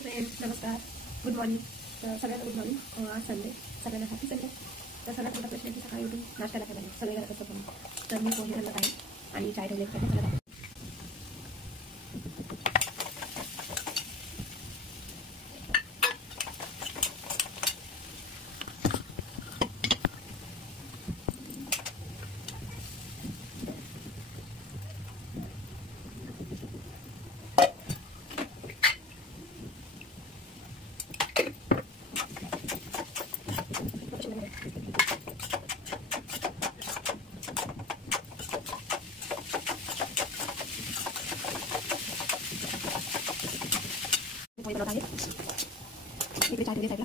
फ्रेंड्स, नमस्कार, good morning. तर सगळ्यांना गुड मॉर्निंग. आज संडे, सगळ्यांना हॅपी संडे. तर सगळ्यात मोठा प्रश्न की सकाळी उठून नाश्ता काय करायचा, सगळे घरात असतो. तर मी पोहे बनवत आहे आणि चाय ठेवले सगळ्यात. पोहे बनवत आहे. इकडे चाय ठेवली साईडला.